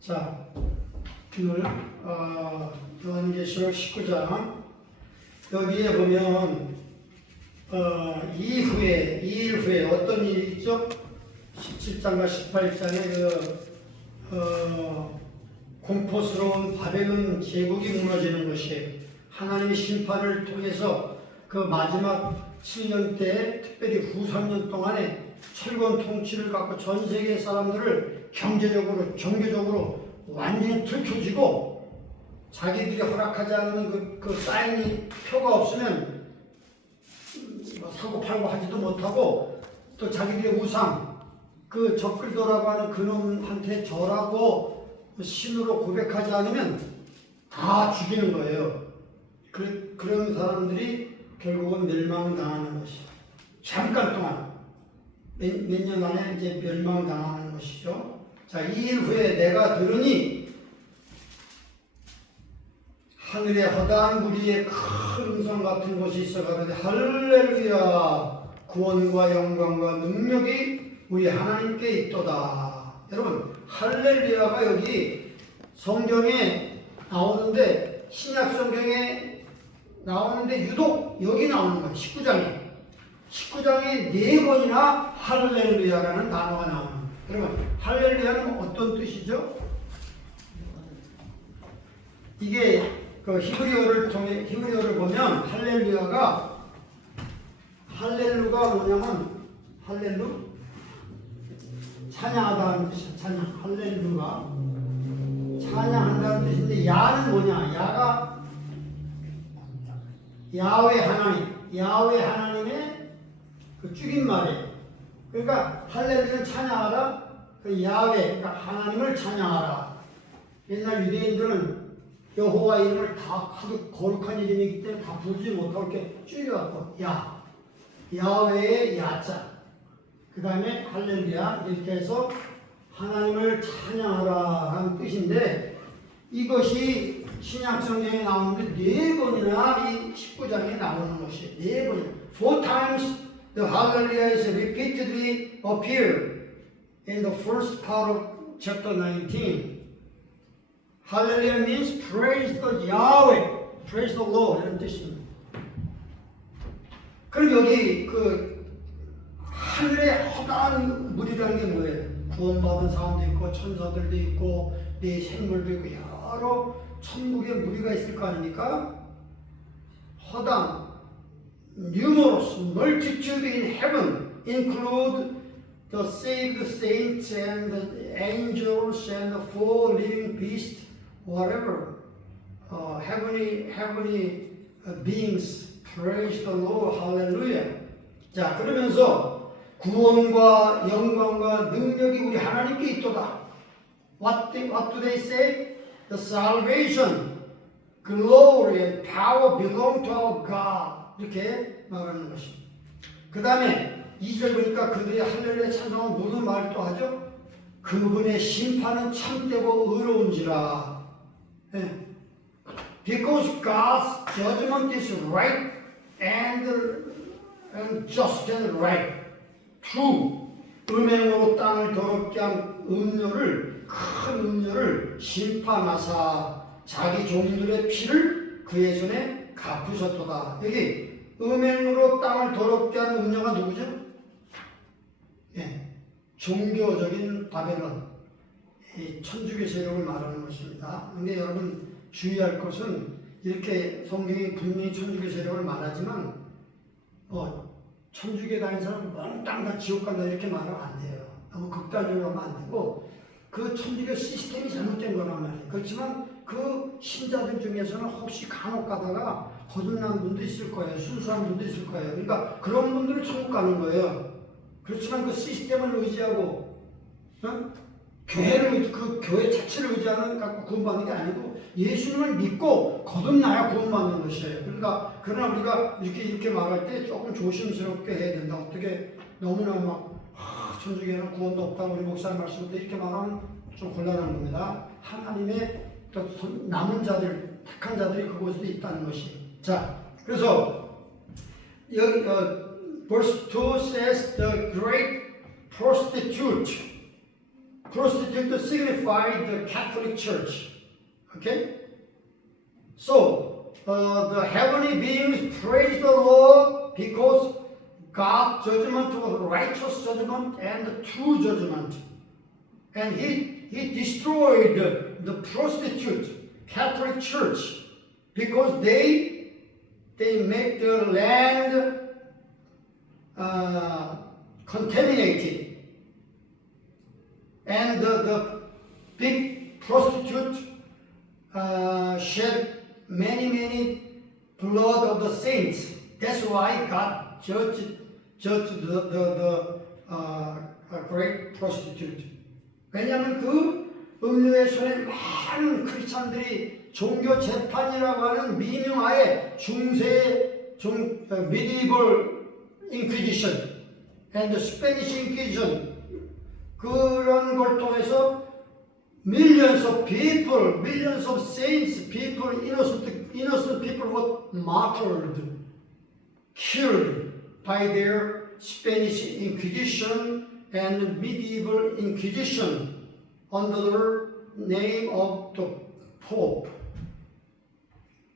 자, 오늘 요한계시록 19장 여기에 보면 2일 후에 어떤 일이 있죠? 17장과 18장에 공포스러운 바벨론 제국이 무너지는 것이 하나님의 심판을 통해서 그 마지막 7년 때 특별히 후 3년 동안에 철권 통치를 갖고 전 세계 사람들을 경제적으로 종교적으로 완전히 들켜지고 자기들이 허락하지 않는 그 사인이 표가 없으면 사고 팔고 하지도 못하고 또 자기들의 우상 그 적글도라고 하는 그놈한테 절하고 신으로 고백하지 않으면 다 죽이는 거예요. 그런 사람들이 결국은 멸망당하는 것이죠. 잠깐 동안 몇 년 안에 이제 멸망당하는 것이죠. 자, 2일 후에 내가 들으니 하늘에 허다한 무리의 큰 음성 같은 것이 있어가지고 할렐루야 구원과 영광과 능력이 우리 하나님께 있도다. 여러분 할렐루야가 여기 성경에 나오는데 신약 성경에 나오는데 유독 여기 나오는 거예요. 19장에 4번이나 할렐루야라는 단어가 나오는 거예요. 여러분 할렐루야는 어떤 뜻이죠? 이게 그 히브리어를 보면 할렐루야가 뭐냐면 찬양하다는 뜻이야. 찬양 할렐루야 찬양한다는 뜻인데 야는 뭐냐? 야가 야훼 하나님의 그 줄임말이에요. 그러니까 할렐루야는 찬양하라. 그 야훼 그러니까 하나님을 찬양하라. 옛날 유대인들은 여호와 이름을 다 하도 거룩한 이름이기 때문에 다 부르지 못하고 이렇게 줄여갖고 야훼의 야자 그 다음에 할렐루야 이렇게 해서 하나님을 찬양하라 하는 뜻인데 이것이 신약 성경에 나오는데 4번이나 이 19장에 나오는 것이 4번이나 4 times the hallelujah is repeatedly appear in the first part of chapter 19. Hallelujah means praise the Yahweh, praise the Lord 이런 뜻입니다. 그럼 여기 그 하늘의 허다한 무리라는 게 뭐예요? 구원받은 사람도 있고 천사들도 있고 내 생물도 있고 여러 천국의 무리가 있을 거 아닙니까? 허당, numerous, multitude in heaven include the saved saints and the angels and the four living beasts, whatever heavenly beings, praise the Lord, hallelujah. 자, 그러면서 구원과 영광과 능력이 우리 하나님께 있도다. What do they say? The salvation, glory and power belong to our God. 이렇게 말하는 것입니다. 그 다음에 2절 보니까 그들이 할렐루야 찬송은 무슨 말을 또 하죠? 그분의 심판은 참되고 의로운지라. 네. Because God's judgment is right and just and right. true. 음행으로 땅을 더럽게 한 큰 음료를 심판하사 자기 종들의 피를 그의 손에 갚으셨도다. 여기 음행으로 땅을 더럽게 한 음료가 누구죠? 예, 종교적인 바벨론, 천주교 세력을 말하는 것입니다. 그런데 여러분 주의할 것은 이렇게 성경이 분명히 천주교 세력을 말하지만 천주교에 다니는 사람은 몽땅 다 지옥 간다 이렇게 말하면 안 돼요. 너무 극단적으로 하면 안 되고 그 천주교 시스템이 잘못된 거란 말이에요. 그렇지만 그 신자들 중에서는 혹시 간혹 가다가 거듭난 분도 있을 거예요. 순수한 분도 있을 거예요. 그러니까 그런 분들은 천국 가는 거예요. 그렇지만 그 시스템을 의지하고 그 교회 자체를 의지하는 갖고 구원받는 게 아니고 예수님을 믿고 거듭나야 구원받는 것이에요. 그러니까 그러나 우리가 이렇게 말할 때 조금 조심스럽게 해야 된다. 어떻게 너무나 막 천주교에는 구원도 없다고 우리 목사님 말씀도 이렇게 말하면 좀 곤란한 겁니다. 하나님의 또 남은 자들, 택한 자들이 그곳에 있다는 것이. 자, 그래서 여기 verse 2 says the great prostitute prostitute signified the Catholic Church. Okay? So, the heavenly beings praise the Lord because God's judgment was righteous judgment and true judgment. And he destroyed the prostitute Catholic Church because they make the land contaminated. And the big prostitute shed many blood of the saints. That's why God judged the great prostitute. 왜냐하면 그 음료의 손에 많은 크리스찬들이 종교 재판이라고 하는 미명하에 medieval inquisition and the Spanish Inquisition 그런 걸 통해서 millions of people, millions of saints, people, innocent people were martyred, killed by their Spanish Inquisition and medieval Inquisition under the name of the Pope.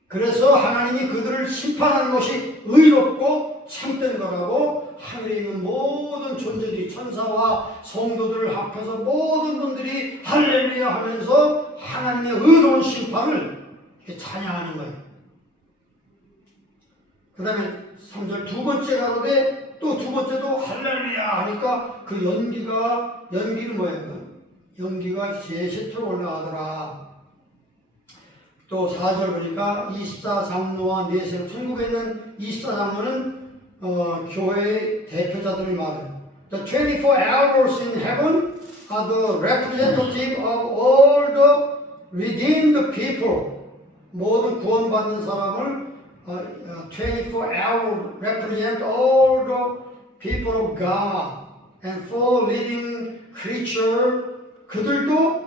그래서 하나님이 그들을 심판하는 것이 의롭고 참된 거라고 하늘에 있는 모든 존재들이 천사와 성도들을 합해서 모든 분들이 할렐루야 하면서 하나님의 의로운 심판을 찬양하는 거예요. 그 다음에 3절 두 번째 가로되 또 두 번째도 할렐루야 하니까 그 연기는 뭐예요? 연기가 세세토로 올라가더라. 또 4절 보니까 24장로와 내세로 천국에 있는 24장로는 교회의 대표자들을 말해요. The 24 elders in heaven are the representative of all the redeemed people. 모든 구원받는 사람을 24 elders represent all the people of God and four living creatures. 그들도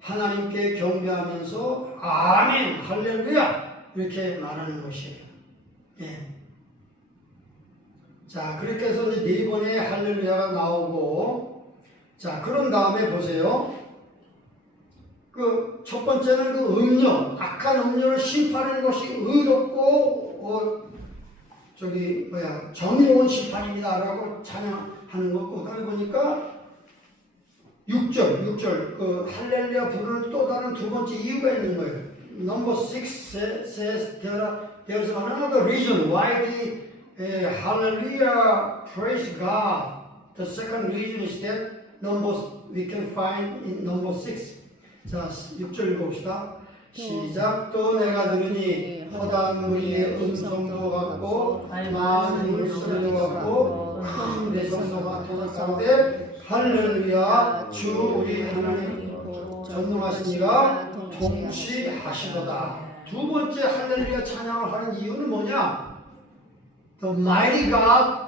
하나님께 경배하면서 아멘, 할렐루야 이렇게 말하는 것이에요. 예. 자, 그렇게 해서 이제 네 번의 할렐루야가 나오고, 자, 그런 다음에 보세요. 그 첫 번째는 그 음료, 악한 음료를 심판하는 것이 의롭고 정의로운 심판입니다라고 찬양하는 거고, 그다음에 보니까 6절 그 할렐루야 부르는 또 다른 두 번째 이유가 있는 거예요. Number 6 says there's another reason why the hallelujah praise God. The second reason is that we can find in number 6. 자, 6절 읽어봅시다. 시작. 또 내가 들으니 허다한 무리의 음성도 같고 많은 물소리도 같고 큰 대성소가 도착하되 할렐루야 주 우리 하나님 전능하시니가 통치하시도다. 두 번째 할렐루야 찬양을 하는 이유는 뭐냐? The mighty God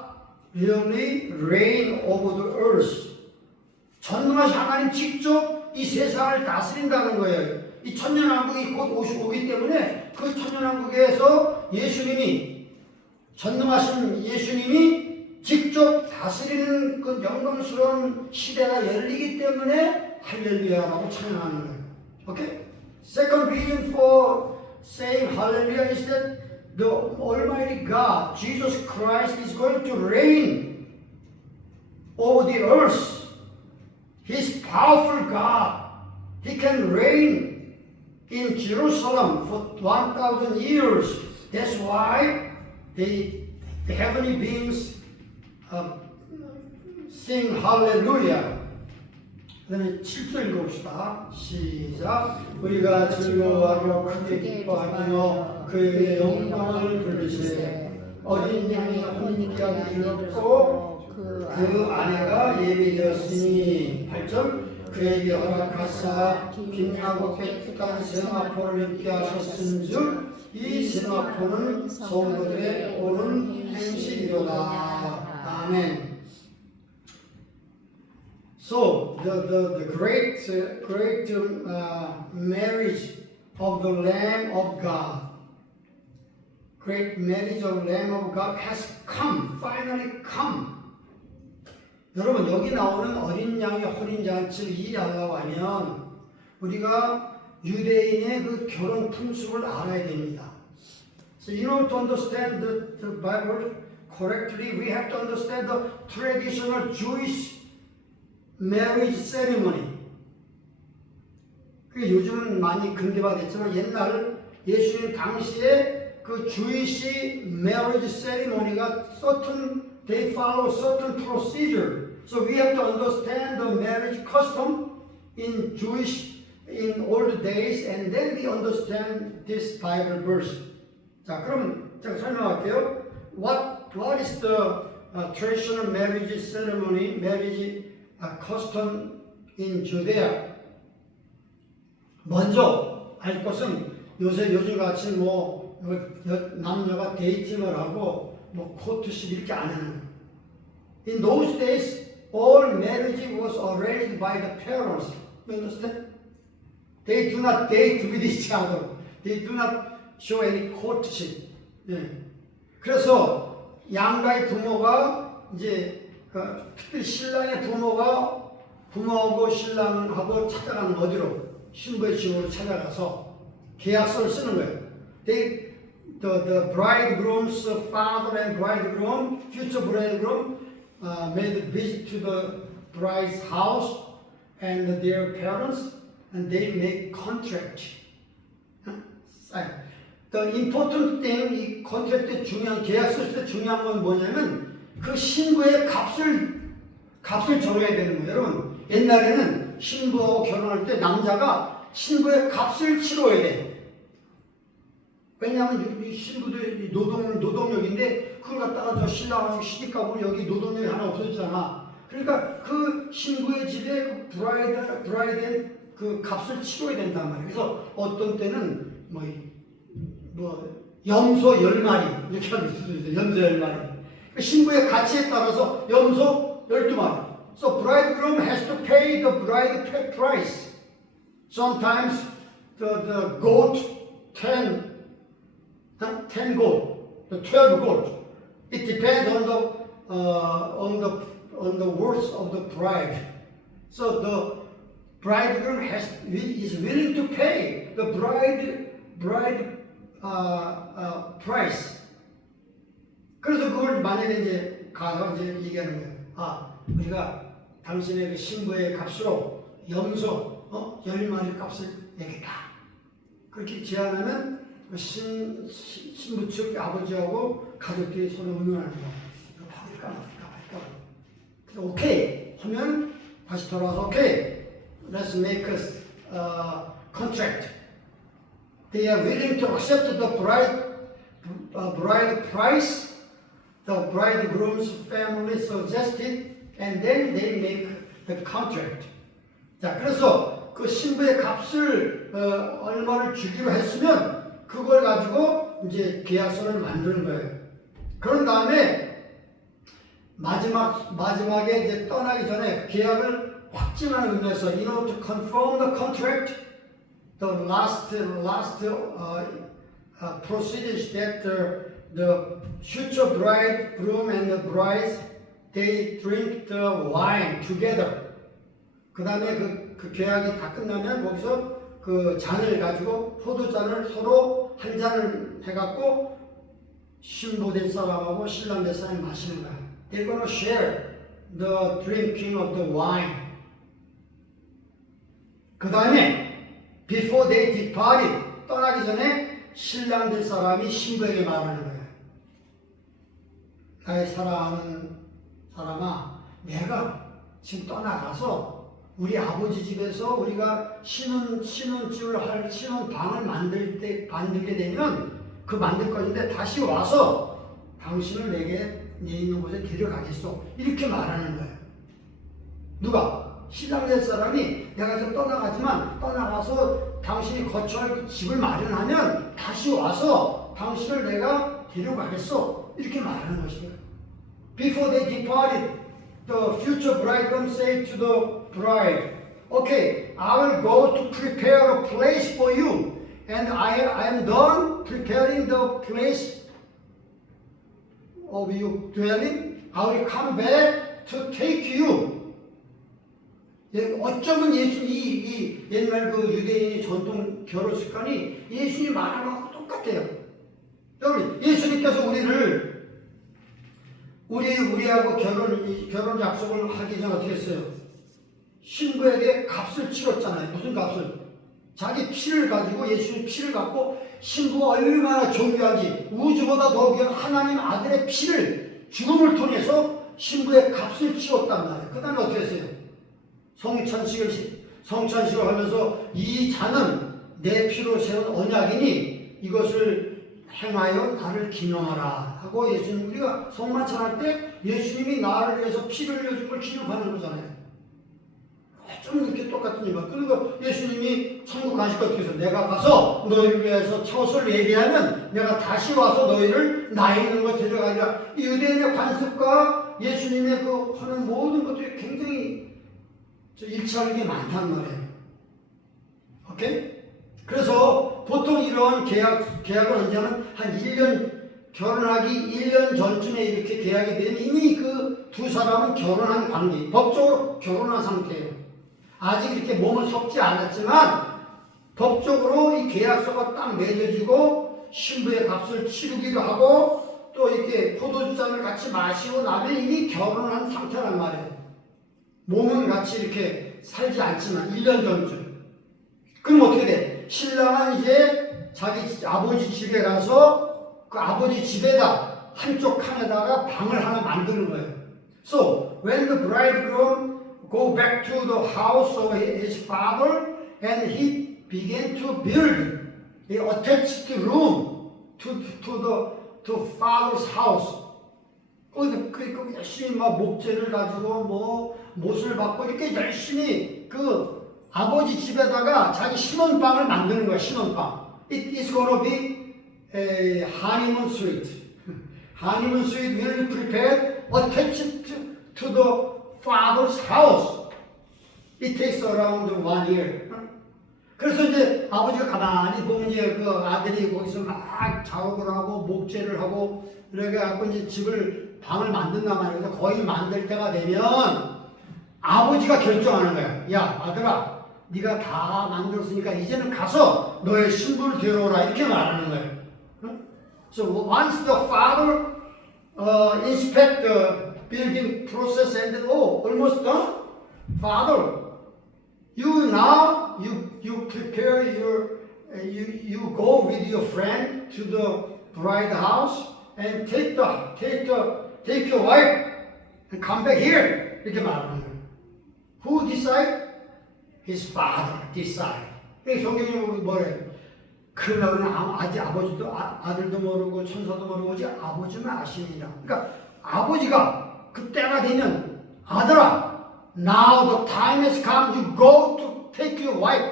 really reign over the earth. 전능하신 하나님 직접 이 세상을 다스린다는 거예요. 이 천년왕국이 곧 오기 때문에 그 천년왕국에서 전능하신 예수님이 직접 다스리는 그 영광스러운 시대가 열리기 때문에 할렐루야라고 찬양하는 거예요. Okay? Second reason for saying hallelujah is that the Almighty God, Jesus Christ, is going to reign over the earth. He's powerful God. He can reign in Jerusalem for 1,000 years. That's why the heavenly beings sing hallelujah. 그 다음에 7절 읽어봅시다. 시작. 우리가 즐거워하고 크게 기뻐하며 그에게 영광을 돌리세. 어린 양이 혼인까지 이뤘고 그 아내가 예비되었으니 8절. 그에게 허락하사 빛나고 깨끗한 세마포를 입게 하셨은즉 이 세마포는 성도들의 옳은 행실이로다. 아멘. So the great marriage of the Lamb of God, great marriage of the Lamb of God has come, finally come. 여러분 여기 나오는 어린 양의 혼인 잔치를 이해하려고 하면 우리가 유대인의 그 결혼 풍습을 알아야 됩니다. So in order to understand the Bible correctly, we have to understand the traditional Jewish marriage ceremony. 그게 요즘은 많이 근대화됐지만 옛날 예수님 당시에 그 Jewish marriage ceremony가 they follow certain procedure. So we have to understand the marriage custom in old days, and then we understand this Bible verse. 자, 그러면 제가 설명할게요. What is the traditional marriage ceremony, marriage custom in Judea? 먼저 알 것은 요즘같이 뭐 남녀가 데이팅을 하고 뭐 코트식 이렇게 안 하는 거예요. In those days, all marriage was arranged by the parents. You understand? They do not date with each other. They do not show any courtship. 예. 그래서 양가의 부모가 이제 특히 신랑의 부모하고 신랑하고 찾아가는 어디로 신부의 집으로 찾아가서 계약서를 쓰는 거예요. The bridegroom's father and bridegroom, future bridegroom, made a visit to the bride's house and their parents, and they make contract. The important thing, 이 contract의 중요한 계약서 쓸 때 중요한 건 뭐냐면 그 신부의 값을 정해야 되는 거예요. 여러분 옛날에는 신부하고 결혼할 때 남자가 신부의 값을 치러야 돼. 왜냐하면 이 신부도 노동력인데 그걸 갖다가 저 신랑하고 시집가고 여기 노동력이 하나 없어지잖아. 그러니까 그 신부의 집에 그 브라이드의 그 값을 치러야 된단 말이에요. 그래서 어떤 때는 뭐 염소 10마리 이렇게 할 수도 있어요. 염소 10마리. 그 신부의 가치에 따라서 염소 12마리. So bridegroom has to pay the bride price. Sometimes the goat 10 goat, the 12 goat. It depends on the worth of the bride. So the bridegroom is willing to pay the bride price. 그래서 그걸 만약에 이제 가서 이제 얘기하는 거예요. 우리가 당신의 그 신부의 값으로 염소 10마리 값을 내겠다. 그렇게 제안하면 신부 측 아버지하고 가족들이 서로 응원하는 거. 이거 받을까. 그래서 오케이 하면 다시 돌아와서 오케이. Let's make a contract. They are willing to accept the bride price. The bridegroom's family suggested, and then they make the contract. 자, 그래서 그 신부의 값을 얼마를 주기로 했으면 그걸 가지고 이제 계약서를 만드는 거예요. 그런 다음에 마지막에 이제 떠나기 전에 계약을 확증하는 의미에서 in order to confirm the contract, the last procedures that the future bridegroom and the bride they drink the wine together. 그 다음에 그 계약이 다 끝나면 거기서 그 잔을 가지고 포도잔을 서로 한 잔을 해갖고 신부 될 사람하고 신랑 될 사람이 마시는 거야. They're gonna share the drinking of the wine. 그 다음에 before they departed, 떠나기 전에 신랑 될 사람이 신부에게 말하는 거야. 나의 사랑하는 사람아, 내가 지금 떠나가서 우리 아버지 집에서 우리가 신혼방을 만들게 되면 그 만들 것인데 다시 와서 당신을 내 있는 곳에 데려가겠소. 이렇게 말하는 거예요. 누가? 신랑 될 사람이 내가 좀 떠나가서 당신이 거처할 집을 마련하면 다시 와서 당신을 내가 데려가겠소. 이렇게 말하는 것이에요. Before they departed, the future bridegroom said to the bride, okay, I will go to prepare a place for you, and I am done preparing the place of your dwelling. I will come back to take you. 어쩌면 이 옛날 그 유대인의 전통 결혼 습관이 예수님 말하는 거하고 똑같아요. 여러분, 예수님께서 우리하고 결혼 약속을 하기 전에 어떻게 했어요? 신부에게 값을 치렀잖아요. 무슨 값을? 자기 피를 가지고, 예수님 피를 갖고 신부가 얼마나 존귀하지, 우주보다 더 귀한 하나님 아들의 피를 죽음을 통해서 신부의 값을 치웠단 말이에요. 그 다음에 어떻게 했어요? 성찬식을 하면서 이 잔은 내 피로 세운 언약이니 이것을 행하여 나를 기념하라 하고, 예수님, 우리가 성만찬할 때 예수님이 나를 위해서 피를 흘려준 걸 기념하는 거잖아요. 좀 이렇게 똑같은 일만. 그리고 예수님이 천국 가실 때 어떻게 해서 내가 가서 너희를 위해서 처소를 예비하면 내가 다시 와서 너희를 나 있는 곳 데려가리라. 이 유대인의 관습과 예수님의 그 하는 모든 것들이 굉장히 일치하는 게 많단 말이에요. 오케이? 그래서 보통 이런 계약은 언제냐면 한 1년, 결혼하기 1년 전쯤에 이렇게 계약이 되면 이미 그 두 사람은 결혼한 관계, 법적으로 결혼한 상태예요. 아직 이렇게 몸을 섞지 않았지만 법적으로 이 계약서가 딱 맺어지고 신부의 값을 치르기도 하고 또 이렇게 포도주잔을 같이 마시고 나면 이미 결혼한 상태란 말이에요. 몸은 같이 이렇게 살지 않지만 1년 전쯤. 그럼 어떻게 돼? 신랑은 이제 자기 아버지 집에 가서 그 아버지 집에다 한쪽 칸에다가 방을 하나 만드는 거예요. So when the bridegroom go back to the house of his father and he began to build a attached room to father's house. 그 열심히 막 목재를 가지고 뭐 못을 받고 이렇게 열심히 그 아버지 집에다가 자기 신혼방을 만드는 거야. 신혼방. It is gonna be a honeymoon suite. Honeymoon suite will be prepared attached to the father's house. It takes around 1 year. 그래서 이제 아버지가 가만히 보면 이제 그 아들이 거기서 막 작업을 하고 목재를 하고 그래갖고 이제 방을 만든단 말이에요. 그래서 거의 만들 때가 되면 아버지가 결정하는 거야. 야, 아들아, 네가 다 만들었으니까 이제는 가서 너의 신부를 데려오라. 이렇게 말하는 거예요. So once the father inspect the building process and almost done, father, you prepare you go with your friend to the bride house and take your wife and come back here. 이렇게 말하는 거예요. Who decide? His father decide. 성경이 뭐래요? 그러면 아직 아버지도 아들도 모르고 천사도 모르고 오직 아버지만 아시니라. 그러니까 아버지가 그때가 되면 아들아, now the time has come. You go to take your wife,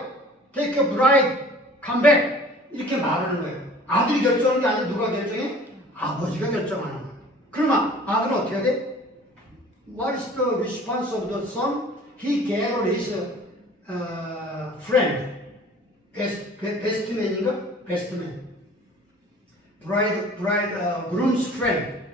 take your bride, come back. 이렇게 말하는 거예요. 아들이 결정하는 게 아니라 누가 결정해? 아버지가 결정하는 거예요. 그러면 아들은 어떻게 해야 돼? What is the response of the son? He gathered his friend. 베스트맨인가? 베스트맨. groom's friend.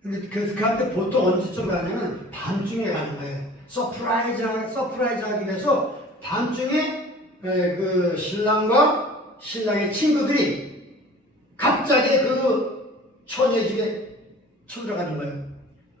근데 그한테 보통 언제쯤 가냐면 밤중에 가는 거예요. 서프라이즈 하기 위해서 밤중에 그 신랑과 신랑의 친구들이 갑자기 그 처녀 집에 쳐들어가는 거예요.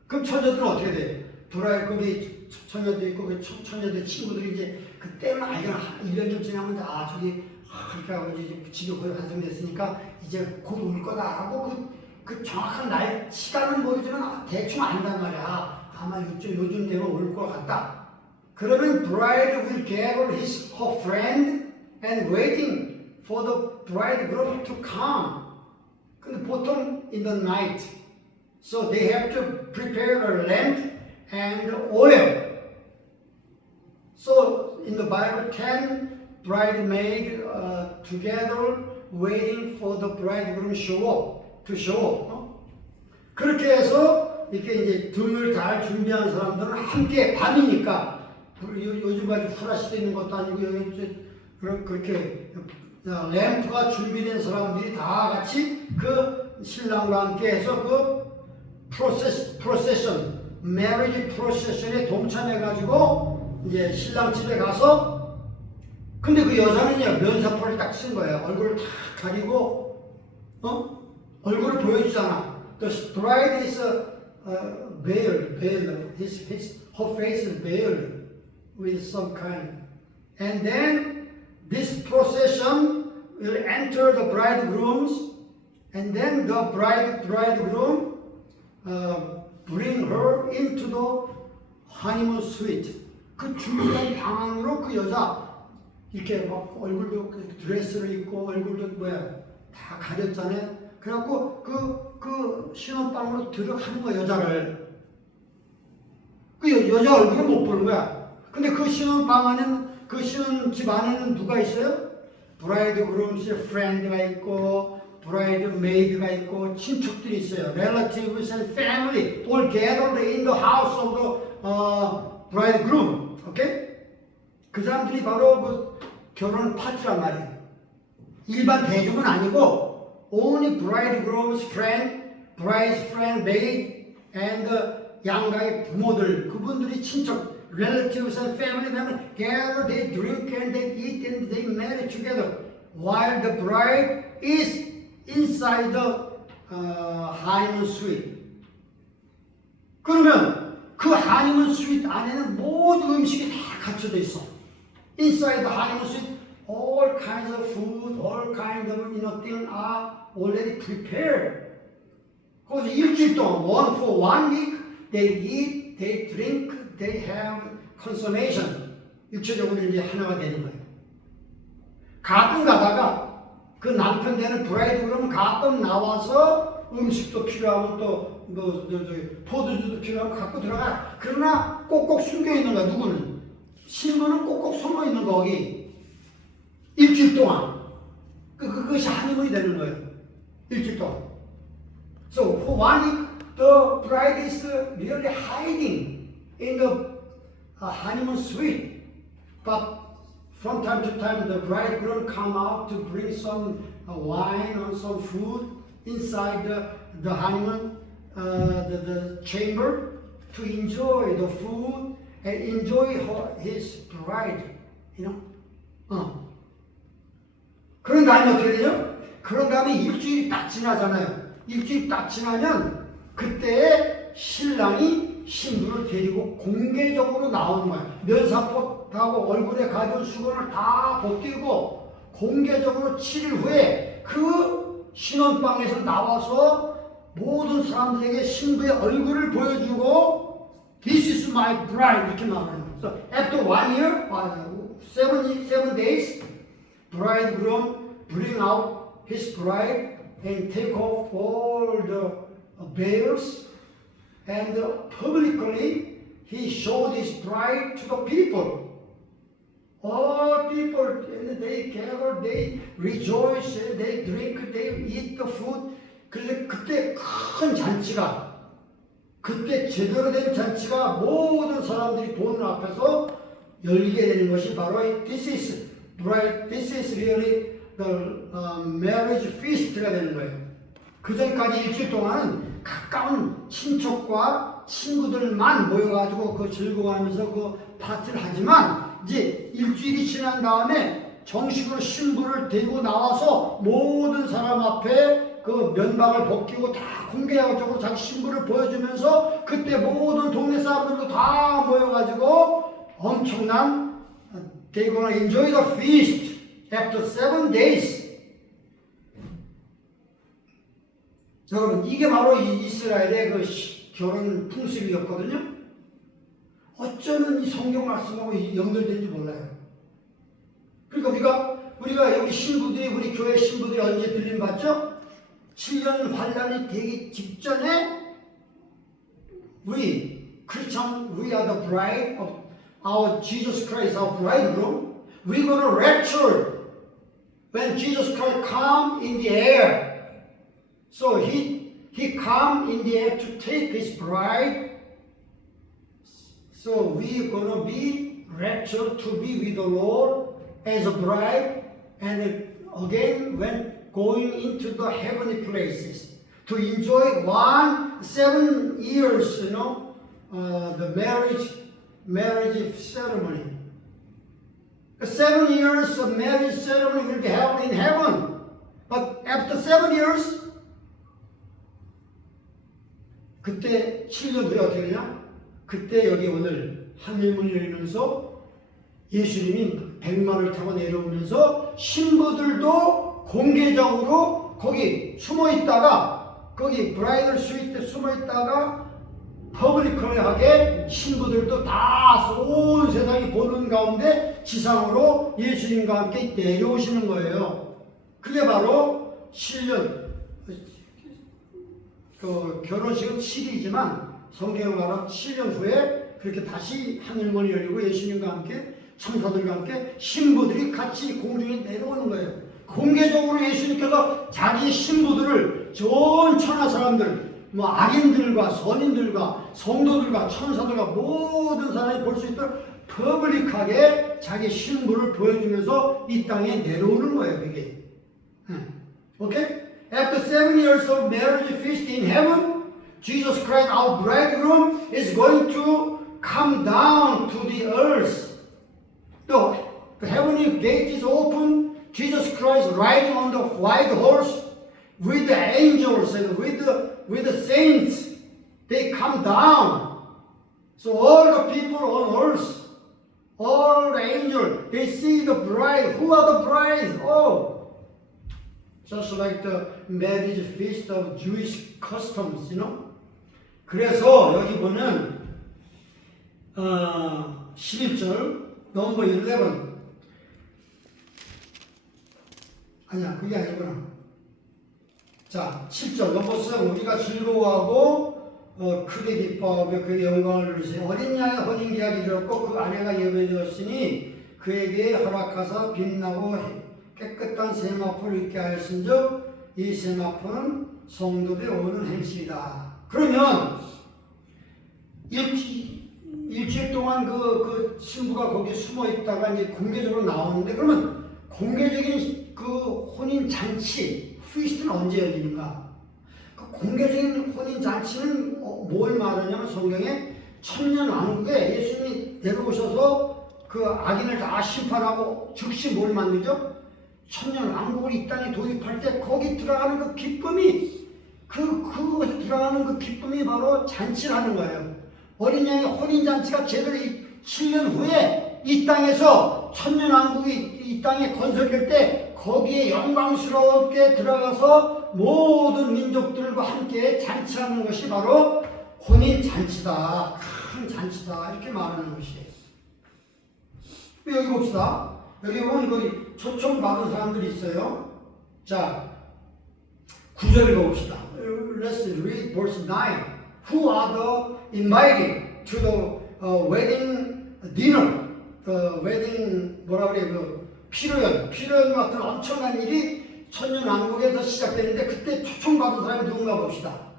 그럼 처녀들은 어떻게 돼? 거기 처녀도 있고 그 처녀들 친구들이 이제 그때만 알잖아. 1년 좀 지나면 저기 그렇게 하고 이제 집에 거의 완성됐으니까 이제 곧 올 거다 하고 그 정확한 날 시간은 모르지만 대충 안단 말이야. 아마 요즘 되면 올 것 같다. 그러면 bride will gather her friend and waiting for the bridegroom to come. 근데 보통 in the night, so they have to prepare a lamp and oil. So in the Bible, 10 bridesmaids together waiting for the bridegroom to show up. 그렇게 해서 이렇게 이제 등을 잘 준비한 사람들은 함께 밤이니까 요즘 같이 프라시도 있는 것도 아니고 그렇게 램프가 준비된 사람들이 다 같이 그 신랑과 함께 해서 그 프로세션 marriage procession에 동참해가지고 이제 신랑 집에 가서 근데 그 여자는요 면사포를 딱 쓴 거예요. 얼굴을 다 가리고 얼굴을 보여주잖아. The bride is veiled. Her face is veiled with some kind. And then this procession will enter the bridegrooms, and then the bridegroom bring her into the honeymoon suite. 그 중요한 방 안으로 그 여자 이렇게 막 얼굴도 드레스를 입고 얼굴도 다 가렸잖아요. 그래갖고 그 신혼방으로 들어가는 거야 여자를. 그 여자 얼굴을 못 보는 거야. 근데 그 신혼방 안에는 그 신혼집 안에는 누가 있어요? 브라이드 그룸스의 프렌드가 있고 브라이드 메이드가 있고 친척들이 있어요. Relatives and family all gathered in the house of the bridegroom. 오케이? 그 사람들이 바로 그 결혼 파티란 말이에요. 일반 대중은 아니고 only bridegroom's friend, bride's friend, maid, and 양가의 부모들 그분들이 친척 relatives and family members gather, they drink and they eat and they marry together while the bride is inside the honeymoon suite. 그러면 그 honeymoon suite 안에는 모든 음식이 다 갖춰져 있어. Inside the honeymoon suite, all kinds of food, all kinds of things are already prepared. 거기서 일주일 동안, for one week, they eat, they drink, they have consummation. 육체적으로 이제 하나가 되는 거예요. 가끔 가다가 그 남편 되는 브라이드 그러면 가끔 나와서 음식도 필요하면 또 포도주도 필요하면 갖고 들어가. 그러나 꼭꼭 숨겨 있는 거야. 누구는? 신부는 꼭꼭 숨어 있는 거기. 일주일 동안. 그것이 한의문이 되는 거예요. 일주일 동안. So for one week, the bride is really hiding in the honeymoon suite. But from time to time, the bridegroom come out to bring some wine or some food inside the honeymoon, the chamber to enjoy the food and enjoy his bride. You know? 그런 다음에 어떻게 되죠? 그런 다음에 일주일이 딱 지나잖아요. 일주일이 딱 지나면 그때 신랑이 신부를 데리고 공개적으로 나오는 거야. 면사포하고 얼굴에 가진 수건을 다 벗기고 공개적으로 7일 후에 그 신혼방에서 나와서 모든 사람들에게 신부의 얼굴을 보여주고 This is my bride 이렇게 말하는 거예요. So after 1 year, 7 days, bridegroom bring out his bride and take off all the veils and publicly he showed his bride to the people. All people, and they gather, they rejoice, and they drink, they eat the food. 그래서 그때 큰 잔치가, 그때 제대로 된 잔치가 모든 사람들이 보는 앞에서 열리게 되는 것이 바로 this is really the marriage feast가 되는 거예요. 그 전까지 일주일 동안은 가까운 친척과 친구들만 모여가지고 그 즐거워하면서 그 파티를 하지만 이제 일주일이 지난 다음에 정식으로 신부를 데리고 나와서 모든 사람 앞에 그 면박을 벗기고 다 공개적으로 자기 신부를 보여주면서 그때 모든 동네 사람들도 다 모여가지고 엄청난 They're gonna enjoy the feast after 7 days. 여러분 이게 바로 이스라엘의 그 결혼 풍습이었거든요. 어쩌면 이 성경 말씀하고 연결된지 몰라요. 그러니까 우리가 여기 신부들이 우리 교회 신부들이 언제 들림 받죠? 7년 환란이 되기 직전에 we Christian, we are the bride of our Jesus Christ, our bridegroom. We're going to rapture when Jesus Christ come in the air. So he come in the air to take his bride. So we're going to be raptured to be with the Lord as a bride, and again when going into the heavenly places to enjoy 7 years, the marriage ceremony. 7 years of marriage ceremony will be held in heaven. But after 7 years, 그때 7년 후에 어떻게 되냐? 그때 여기 오늘 하늘문이 열리면서 예수님이 백마를 타고 내려오면서 신부들도 공개적으로 거기 숨어 있다가 거기 브라이덜 스위트에 숨어 있다가 퍼블리컬하게 신부들도 다 온 세상이 보는 가운데 지상으로 예수님과 함께 내려오시는 거예요. 그게 바로 7년 그 결혼식은 7일이지만 성경을 말하면 7년 후에 그렇게 다시 하늘문이 열리고 예수님과 함께 천사들과 함께 신부들이 같이 공중에 내려오는 거예요. 공개적으로 예수님께서 자기 신부들을 좋은 천하 사람들, 뭐 악인들과 선인들과 성도들과 천사들과 모든 사람이 볼 수 있도록 퍼블릭하게 자기 신부를 보여주면서 이 땅에 내려오는 거예요. 그게. 오케이? After 7 years of marriage feast in heaven, Jesus Christ, our bridegroom, is going to come down to the earth. The heavenly gate is open. Jesus Christ riding on the white horse with the angels and with the saints. They come down. So all the people on earth, all the angels, they see the bride. Who are the brides? Oh, just like the marriage feast of Jewish customs, you know. 그래서 여기 보면 11절 넘버 11 아니야 그게 아니구나. 자 7절 넘버 7 우리가 즐거워하고 크게 기뻐하며 그의 영광을 누리시니 어린 양의 혼인 계약이 이르렀고 그 아내가 예배되었으니 그에게 허락하사 빛나고 깨끗한 세마포를 입게 하였은즉 이 세마포는 성도들의 오는 행실이다. 그러면 일주일 동안 그 신부가 거기에 숨어 있다가 이제 공개적으로 나오는데 그러면 공개적인 그 혼인 잔치 피스트는 언제 열리는가? 그 공개적인 혼인 잔치는 뭘 말하냐면 성경에 천년 왕국에 예수님이 내려오셔서 그 악인을 다 심판하고 즉시 뭘 만들죠? 천년 왕국을 이 땅에 도입할 때 거기 들어가는 그 기쁨이 그것에 들어가는 그 기쁨이 바로 잔치라는 거예요. 어린 양의 혼인 잔치가 제대로 7년 후에 이 땅에서 천년 왕국이 이 땅에 건설될 때 거기에 영광스럽게 들어가서 모든 민족들과 함께 잔치하는 것이 바로 혼인 잔치다. 큰 잔치다. 이렇게 말하는 것이에요. 여기 봅시다. 여기 보면 거기 초청받은 사람들이 있어요. 자, 9절 읽어봅시다. Let's read verse 9. Who are the invited to the wedding dinner? The wedding 뭐라 그래? 그 피로연 같은 엄청난 일이 천년 왕국에서 시작되는데 그때 초청받은 사람이 누군가 봅시다.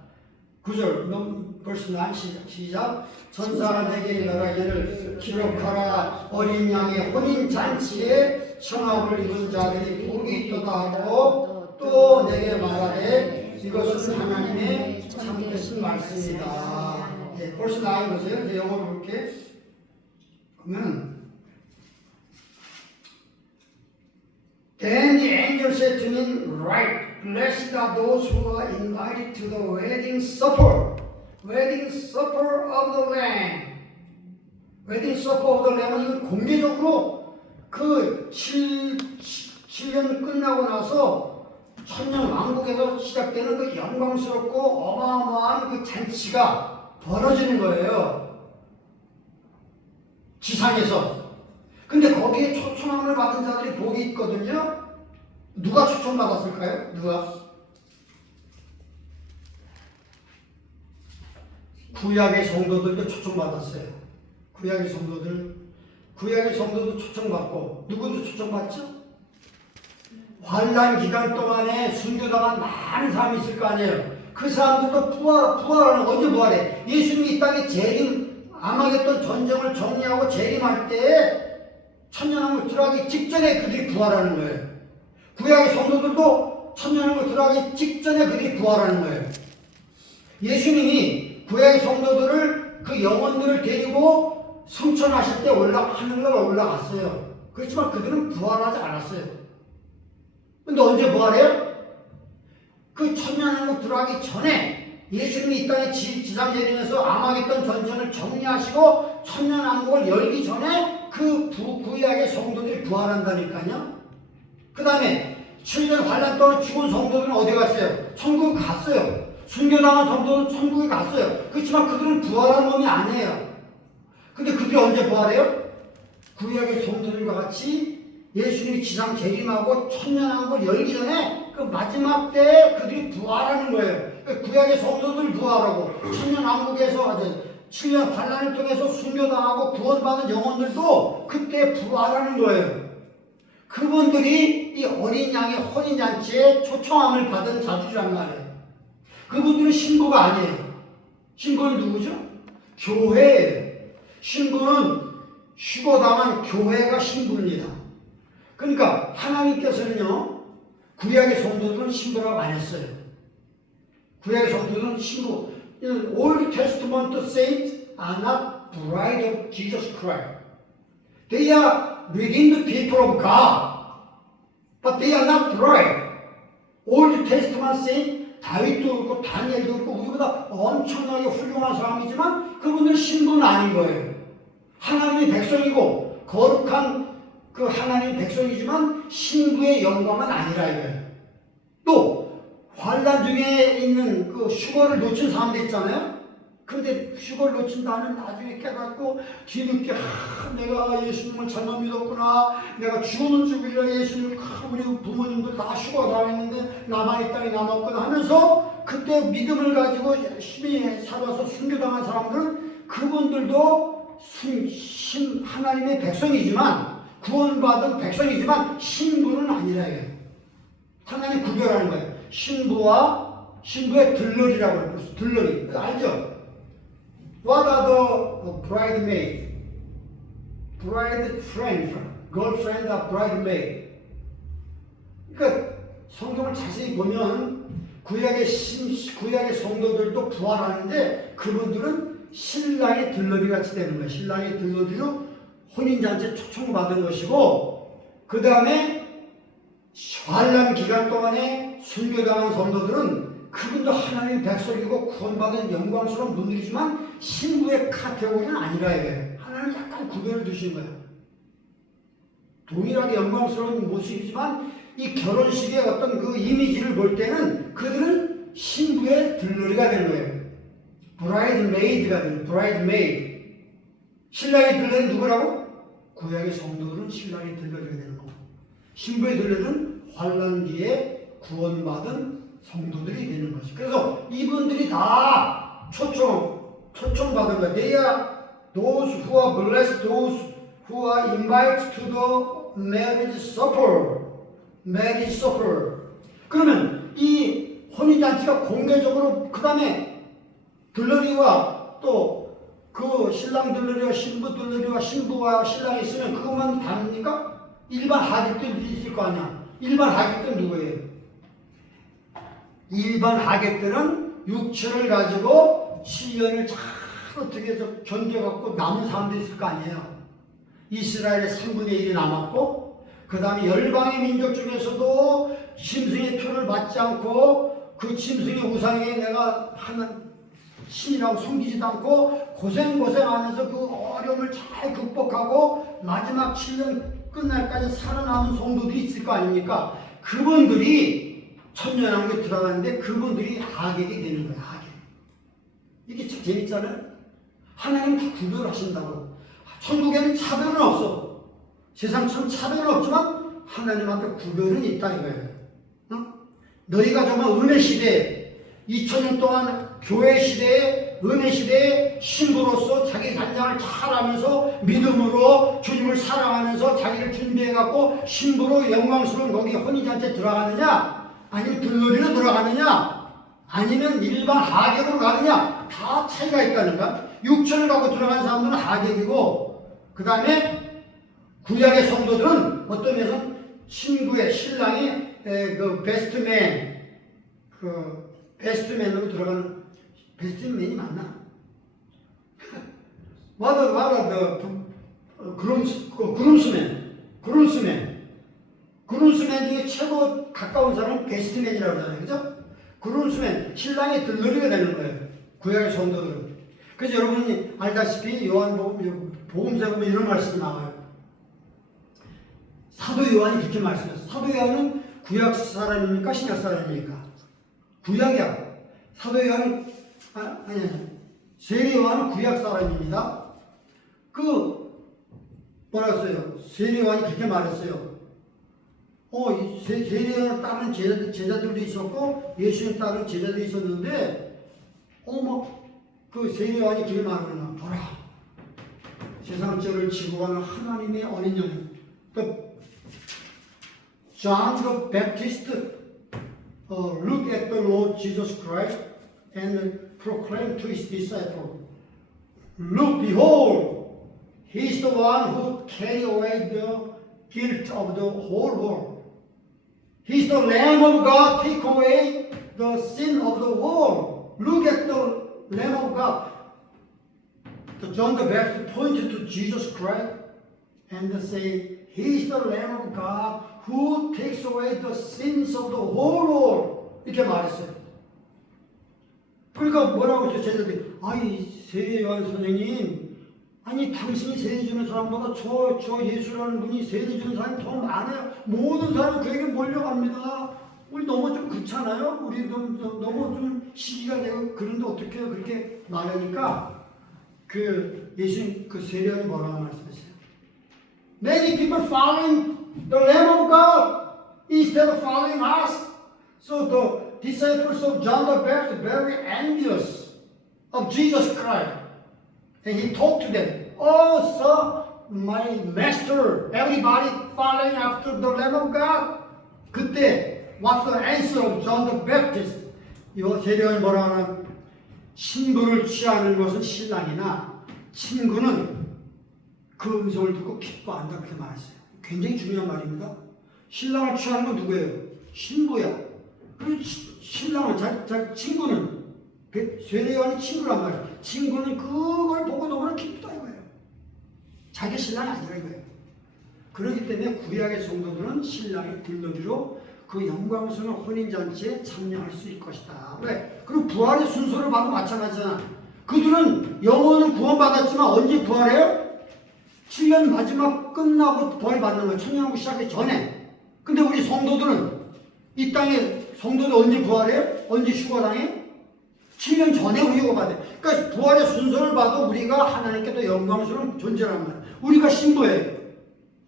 9절 verse 9 시작. 천사가 내게 말하기를 기록하라. 어린 양의 혼인 잔치에 청함을 입은 자들이 복이 있도다 하고 또 내게 말하되 이것은 하나님의 참되신 말씀이다. 예, 벌써 나와 보세요. 이제 영어로 볼게. 그러면 Then the angel said to me, Right, blessed are those who are invited to the wedding supper of the Lamb. wedding supper of the Lamb은 공개적으로 그 7년 끝나고 나서 천년 왕국에서 시작되는 그 영광스럽고 어마어마한 그 잔치가 벌어지는 거예요. 지상에서. 근데 거기에 초청함을 받은 자들이 복이 있거든요. 누가 초청받았을까요? 누가? 구약의 성도들도 초청받았어요. 구약의 성도도 초청받고 누구도 초청받죠? 환난 기간 동안에 순교당한 많은 사람이 있을 거 아니에요. 그 사람들도 부활하는 언제 부활해? 예수님이 이 땅에 아마겟돈 전쟁을 정리하고 재림할 때 천년왕국 들어가기 직전에 그들이 부활하는 거예요. 구약의 성도들도 천년왕국 들어가기 직전에 그들이 부활하는 거예요. 예수님이 구약의 성도들을 그 영혼들을 데리고 승천하실 때 하늘로 올라갔어요. 그렇지만 그들은 부활하지 않았어요. 근데 언제 부활해요? 그 천년왕국 들어가기 전에 예수님이 이 땅에 지상 재림에서 아마겟돈 전쟁을 정리하시고 천년왕국을 열기 전에 그 구약의 성도들이 부활한다니까요. 그 다음에 7년 환란 동안 죽은 성도들은 어디 갔어요? 천국에 갔어요. 순교당한 성도는 천국에 갔어요. 그렇지만 그들은 부활한 몸이 아니에요. 근데 그들이 언제 부활해요? 구약의 성도들과 같이 예수님이 지상 재림하고 천년왕국을 열기 전에 그 마지막 때에 그들이 부활하는 거예요. 구약의 성도들 부활하고 천년왕국에서 7년 환란을 통해서 순교당하고 구원받은 영혼들도 그때 부활하는 거예요. 그분들이 이 어린 양의 혼인잔치에 초청함을 받은 자들이란 말이에요. 그분들은 신부가 아니에요. 신부는 누구죠? 교회예요. 신부는 휴거당한 교회가 신부입니다. 그러니까 하나님께서는요, 구약의 성도들은 신부라고 안 했어요. 구약의 성도들은 신부. Old Testament saints are not bride of Jesus Christ. They are redeemed people of God, but they are not bride. Old Testament saint 다윗도 그렇고 다니엘도 그렇고 우리보다 엄청나게 훌륭한 사람이지만 그분들은 신부는 아닌 거예요. 하나님의 백성이고 거룩한 그 하나님의 백성이지만 신부의 영광은 아니라 이거예요. 또 환란 중에 있는 그 휴거를 놓친 사람들 있잖아요. 그런데 휴거를 놓친 다음에 나중에 깨닫고 뒤늦게 내가 예수님을 잘못 믿었구나. 내가 죽으면 죽으리라 예수님 우리 부모님들 다 휴거 당했는데 나만 이 땅에 남았구나 하면서 그때 믿음을 가지고 열심히 살아서 순교당한 사람들은 그분들도 하나님의 백성이지만 구원받은 백성이지만 신부는 아니라요. 하나님 구별하는 거예요. 신부의 들러리라고 해요. 들러리 알죠? What are the bridesmaid? Bride friend, girlfriend, bridesmaid. 그러니까 성경을 자세히 보면 구약의 성도들도 부활하는데 그분들은 신랑의 들러리 같이 되는 거예요. 신랑의 들러리로 혼인잔치에 초청받은 것이고 그 다음에 환란 기간 동안에 순교당한 성도들은 그분도 하나님의 백성이고 구원받은 영광스러운 분들이지만 신부의 카테고리는 아니라 이거예요. 하나님 약간 구별을 두신 거예요. 동일하게 영광스러운 모습이지만 이 결혼식의 어떤 그 이미지를 볼 때는 그들은 신부의 들러리가 되는 거예요. 브라이드메이드가 되는 브라이드메이드. 신랑의 들러리는 누구라고? 구약의 성도들은 신랑의 들러리가 되는 거고 신부의 들러리는 환란기에 구원받은 성도들이 되는 것이. 그래서 이분들이 다 초청받은 거예요. They are those who are blessed, those who are invited to the marriage supper. marriage supper. 그러면 이 혼인잔치가 공개적으로 그 다음에 들러리와 또 그 신랑 들러리와 신부 들러리와 신부와 신랑이 있으면 그것만 답니까? 일반 하객들도 있을 거 아니야. 일반 하객들은 누구예요? 일반 하객들은 육체를 가지고 7년을 잘 어떻게 해서 견뎌갖고 남은 사람도 있을 거 아니에요. 이스라엘의 3분의 1이 남았고 그 다음에 열방의 민족 중에서도 짐승의 표를 받지 않고 그 짐승의 우상에 내가 하는 신이라고 섬기지도 않고 고생하면서 그 어려움을 잘 극복하고 마지막 7년 끝날까지 살아남은 성도들이 있을 거 아닙니까? 그분들이 천년왕국에 들어가는데 그분들이 하객이 되는 거예요. 하객. 이게 참 재밌잖아요. 하나님 다 구별하신다고. 천국에는 차별은 없어. 세상처럼 차별은 없지만 하나님 앞에 구별은 있다 이거예요. 응? 너희가 정말 은혜 시대에 2000년 동안 교회 시대에 은혜 시대에 신부로서 자기 단장을 잘하면서 믿음으로 주님을 사랑하면서 자기를 준비해갖고 신부로 영광스러운 거기 혼인잔치에 들어가느냐 아니면 들러리로 들어가느냐 아니면 일반 하객으로 가느냐 다 차이가 있다는 거야. 육체를 갖고 들어간 사람들은 하객이고 그 다음에 구약의 성도들은 어떤 면에서 신랑의 그 베스트맨으로 들어가는 베스트맨이 맞나? what are the groomsmen 중에 최고 가까운 사람은 베스트맨이라고 하잖아요. 그죠? 그룸스맨, 신랑의 들러리가 되는 거예요. 구약의 성도들은. 그래서 여러분이 알다시피 요한복음서에 보면 이런 말씀이 나와요. 사도 요한이 그렇게 말씀했어요. 사도 요한은 구약 사람입니까? 신약 사람입니까? 구약이야. 사도 요한은 세례 요한은 구약 사람입니다. 뭐라고 했어요? 세례 요한이 그렇게 말했어요. 세례 요한을 따르는 제자들도 있었고 예수님 따르는 제자들이 있었는데 그 세례 요한이 길을 말하는 거야. 보라, 세상 죄를 지고 가는 하나님의 어린 양. John the Baptist looked at the Lord Jesus Christ and proclaimed to his disciples, "Look, behold, he is the one who carried away the guilt of the whole world. He is the Lamb of God, take away the sin of the world." Look at the Lamb of God. John the Baptist pointed to Jesus Christ and said, "He is the Lamb of God who takes away the sins of the whole world." 이렇게 말했어요. 그러니까 뭐라고 했어요? 제자들이, 세례 요한 선생님, 당신이 세례 주는 사람보다 저 예수라는 분이 세례 주는 사람이 더 많아요. 모든 사람이 그에게 몰려갑니다. 우리 너무 좀 그렇잖아요? 우리 너무 좀 시기가 되고 그런데 어떻게 해요? 그렇게 말하니까 예수님 세례 요한이 뭐라고 말씀하세요? Many people following the Lamb of God instead of following us. So the disciples of John the Baptist were very envious of Jesus Christ. And he talked to them. "Oh, sir, my master, everybody following after the Lamb of God." 그때 what's the answer of John the Baptist? 이 세례요한이 뭐라 하나? 신부를 취하는 것은 신랑이나 친구는 그 음성을 듣고 기뻐한다, 그렇게 말했어요. 굉장히 중요한 말입니다. 신랑을 취하는 건 누구예요? 신부야. 그리고 신랑은 자기 친구는 세례 요한이 친구란 말이에요. 친구는 그걸 보고 너무나 기쁘다 이거예요. 자기 신랑이 아니라 이거예요. 그렇기 때문에 구약의 성도들은 신랑의 들러리로 그 영광스러운 혼인잔치에 참여할 수 있을 것이다. 왜? 그리고 부활의 순서를 봐도 마찬가지잖아. 그들은 영혼은 구원받았지만 언제 부활해요? 7년 마지막 끝나고 부활받는 거예요. 천년왕국 시작하기 전에. 근데 우리 성도들은 이 땅에 성도들 언제 부활해요? 언제 휴거당해? 7년 전에 우리가 받아요. 그러니까 부활의 순서를 봐도 우리가 하나님께 더 영광스러운 존재란 말이에요. 우리가 신부예요.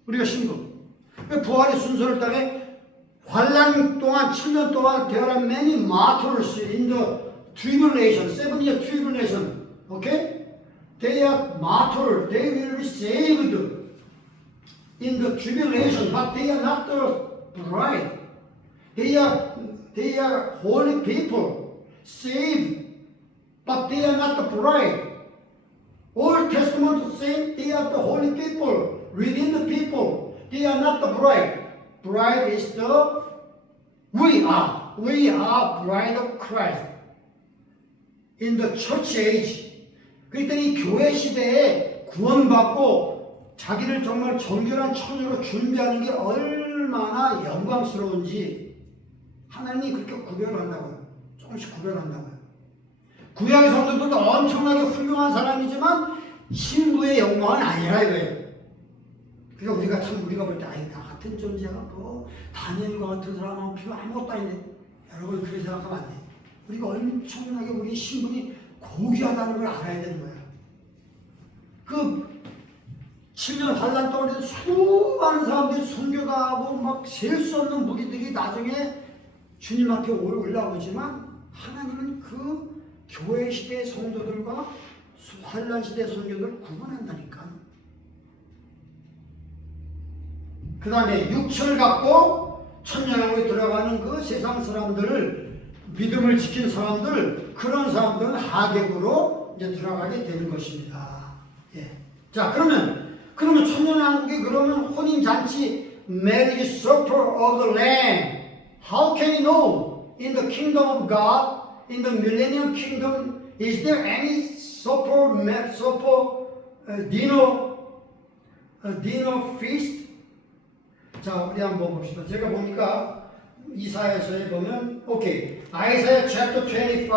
우리가 신부. 그러니까 부활의 순서를 따라 환란 동안 7년 동안 there are many martyrs in the tribulation, 7-year tribulation. Okay? They are martyrs. They will be saved in the tribulation, but they are not the bride. They are holy people, saved, but they are not the bride. Old Testament says they are the holy people, within the people. They are not the bride. Bride is we are bride of Christ. In the church age. 그랬더니 교회 시대에 구원받고 자기를 정말 정결한 처녀로 준비하는 게 얼마나 영광스러운지 하나님이 그렇게 구별한다고요. 조금씩 구별한다고요. 구약의 성도들도 엄청나게 훌륭한 사람이지만 신부의 영광은 아니라 이거예요. 그러니까 우리가 볼 때 나 같은 존재가 다니엘과 같은 사람은 필요 아무것도 아닌데 여러분 그렇게 생각하면 안 돼. 우리가 엄청나게 우리 신분이 고귀하다는 걸 알아야 되는 거야. 7년 환란 동안에 수많은 사람들이 순교다 하고 막 셀 수 없는 무리들이 나중에 주님 앞에 올라오지만 하나님은 그 교회 시대의 성도들과 환란 시대의 성도들을 구분한다니까. 그 다음에 육체를 갖고 천년왕국에 들어가는 그 세상 사람들을 믿음을 지킨 사람들, 그런 사람들은 하객으로 이제 들어가게 되는 것입니다. 예. 자, 그러면 천년왕국에 그러면 혼인잔치, marriage supper of the Lamb. How can you know? In the kingdom of God, in the millennium kingdom, is there any supper dinner feast. 자, 우리 한번 봅시다. 제가 보니까 이사야서에 보면, 오케이. 아이사야 chapter 25,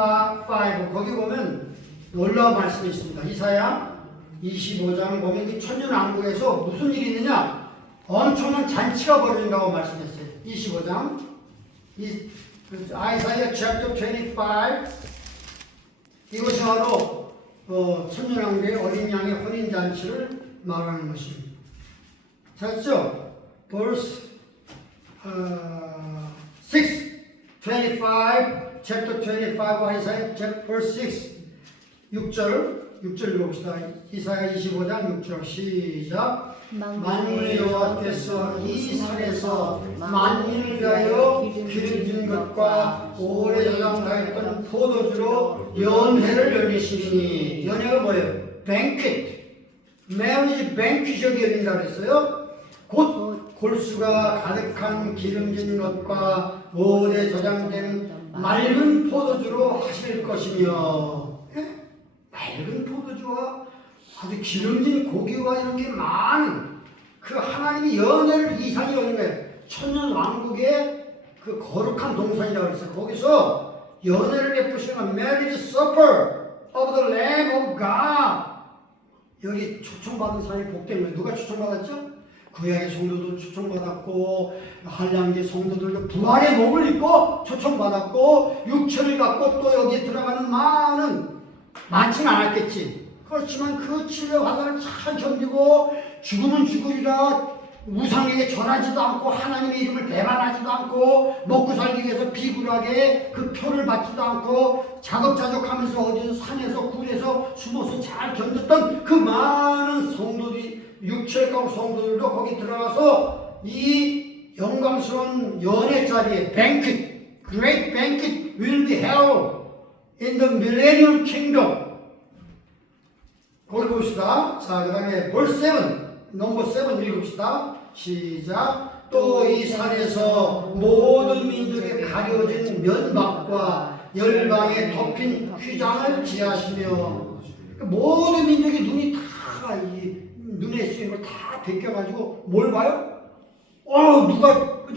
거기 보면 놀라운 말씀이 있습니다. 이사야 25장 보면 이 천년왕국에서 무슨 일이 있느냐? 엄청난 잔치가 벌어진다고 말씀했어요. 25장. 아이사야 chapter 25. 이것이 바로 천년왕국의 어린 양의 혼인잔치를 말하는 것입니다. 찾았죠? verse 6, 25, chapter 25, Isaiah verse 6, 6절 읽어봅시다. 이사야 25장 6절 시작. 만군의 여호와께서 이 산에서 만민을 위하여 기름진 것과 오래 저장하였던 포도주로 연회를 열리시니, 연회가 뭐예요? 뱅켓. 매운이 뱅켓이 열린다 그랬어요. 곧 골수가 가득한 기름진 것과 오래 저장된 맑은 포도주로 하실 것이며, 맑은 포도주와 아주 기름진 고기와 이런 게 많은 그 하나님이 연회를 이상이 여는 거예요. 천년 왕국의 그 거룩한 동산이라고 그랬어요. 거기서 연회를 베푸시는 건 marriage supper of the Lamb of God. 여기 초청받은 사람이 복된 거예요. 누가 초청받았죠? 구약의 성도도 초청받았고, 한량계 성도들도 부활의 몸을 입고 초청받았고, 육체를 갖고 또 여기에 들어가는 많지는 않았겠지. 그렇지만 그 치료 환난을 잘 견디고 죽으면 죽으리라 우상에게 절하지도 않고 하나님의 이름을 배반하지도 않고 먹고 살기 위해서 비굴하게 그 표를 받지도 않고 자급자족하면서 어디서 산에서 굴에서 숨어서 잘 견뎠던 그 많은 성도들이, 육체의 성도들도 거기 들어가서 이 영광스러운 연회 자리에 banquet, great banquet will be held in the millennial kingdom. 거기 봅시다. 자, 그 다음에 verse 7, 넘버 7 읽읍시다. 시작. 또 이 산에서 모든 민족에 가려진 면박과 열방에 덮인 휘장을 지하시며, 모든 민족의 눈이 다 눈에 쓰인 걸 다 벗겨가지고 뭘 봐요?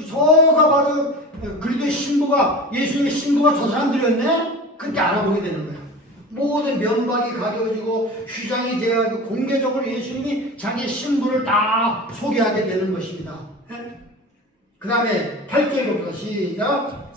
저가 바로 그리스도의 신부가, 예수님의 신부가 저 사람들이었네? 그렇게 알아보게 되는 거야. 모든 면박이 가려지고 휘장이 되어가지고 공개적으로 예수님이 자기 신부를 다 소개하게 되는 것입니다. 그 다음에 8절부터 시작.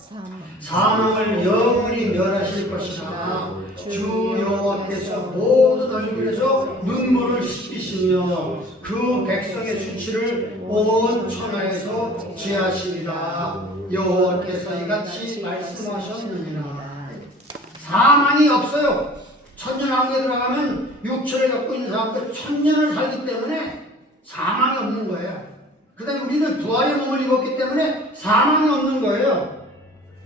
사망을 영원히 멸하실 것이나 주 여호와께서 모든 얼굴에서 눈물을 씻기시며 그 백성의 수치를 온 천하에서 지하시리라. 여호와께서 이같이 말씀하셨느니라. 사망이 없어요. 천년왕국에 들어가면 육체를 갖고 있는 사람들 천년을 살기 때문에 사망이 없는 거예요. 그 다음에 우리는 부활의 몸을 입었기 때문에 사망이 없는 거예요.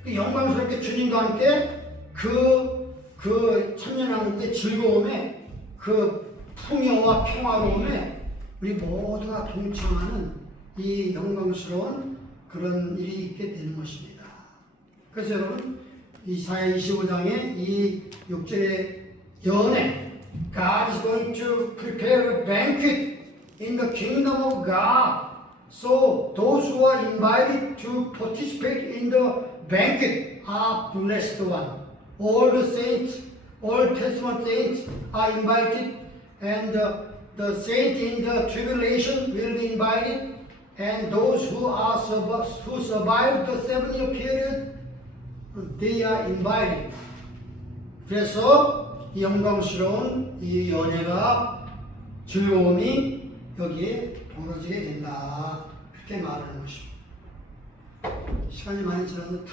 영광스럽게 주님과 함께 그 천년왕국의 즐거움에, 그 풍요와 평화로움에 우리 모두가 동참하는 이 영광스러운 그런 일이 있게 되는 것입니다. 그래서 여러분, 이사야 25장의 이 6절의 연회, God is going to prepare a banquet in the kingdom of God. So those who are invited to participate in the banquet are blessed one. All the saints, Old Testament saints are invited, and the saint in the tribulation will be invited, and those who survived the 7-year period, they are invited. 그래서 이 영광스러운 이 연회가, 즐거움이 여기에 벌어지게 된다. 그렇게 말하는 것입니다. 시간이 많이 지났는데